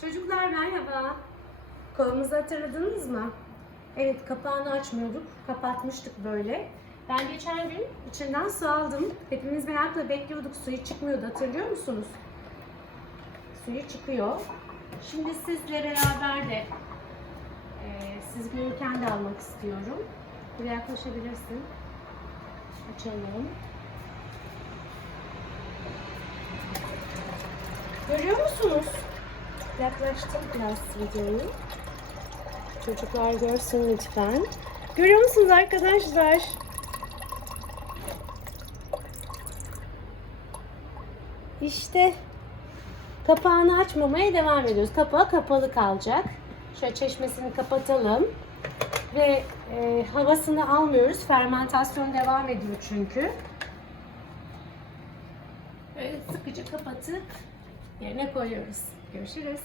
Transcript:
Çocuklar merhaba. Kovamızı hatırladınız mı? Evet kapağını açmıyorduk. Kapatmıştık böyle. Ben geçen gün içinden su aldım. Hepimiz merakla bekliyorduk. Suyu çıkmıyordu. Hatırlıyor musunuz? Suyu çıkıyor. Şimdi sizle beraber de e, siz görürken de almak istiyorum. Buraya yaklaşabilirsin. Açalım. Görüyor musunuz? Yaklaştım biraz videoyu. Çocuklar görsün lütfen. Görüyor musunuz arkadaşlar? İşte kapağını açmamaya devam ediyoruz. Kapağı kapalı kalacak. Şöyle çeşmesini kapatalım. Ve e, havasını almıyoruz. Fermentasyon devam ediyor çünkü. Böyle sıkıcı kapatıp yerine koyuyoruz. Görüşürüz.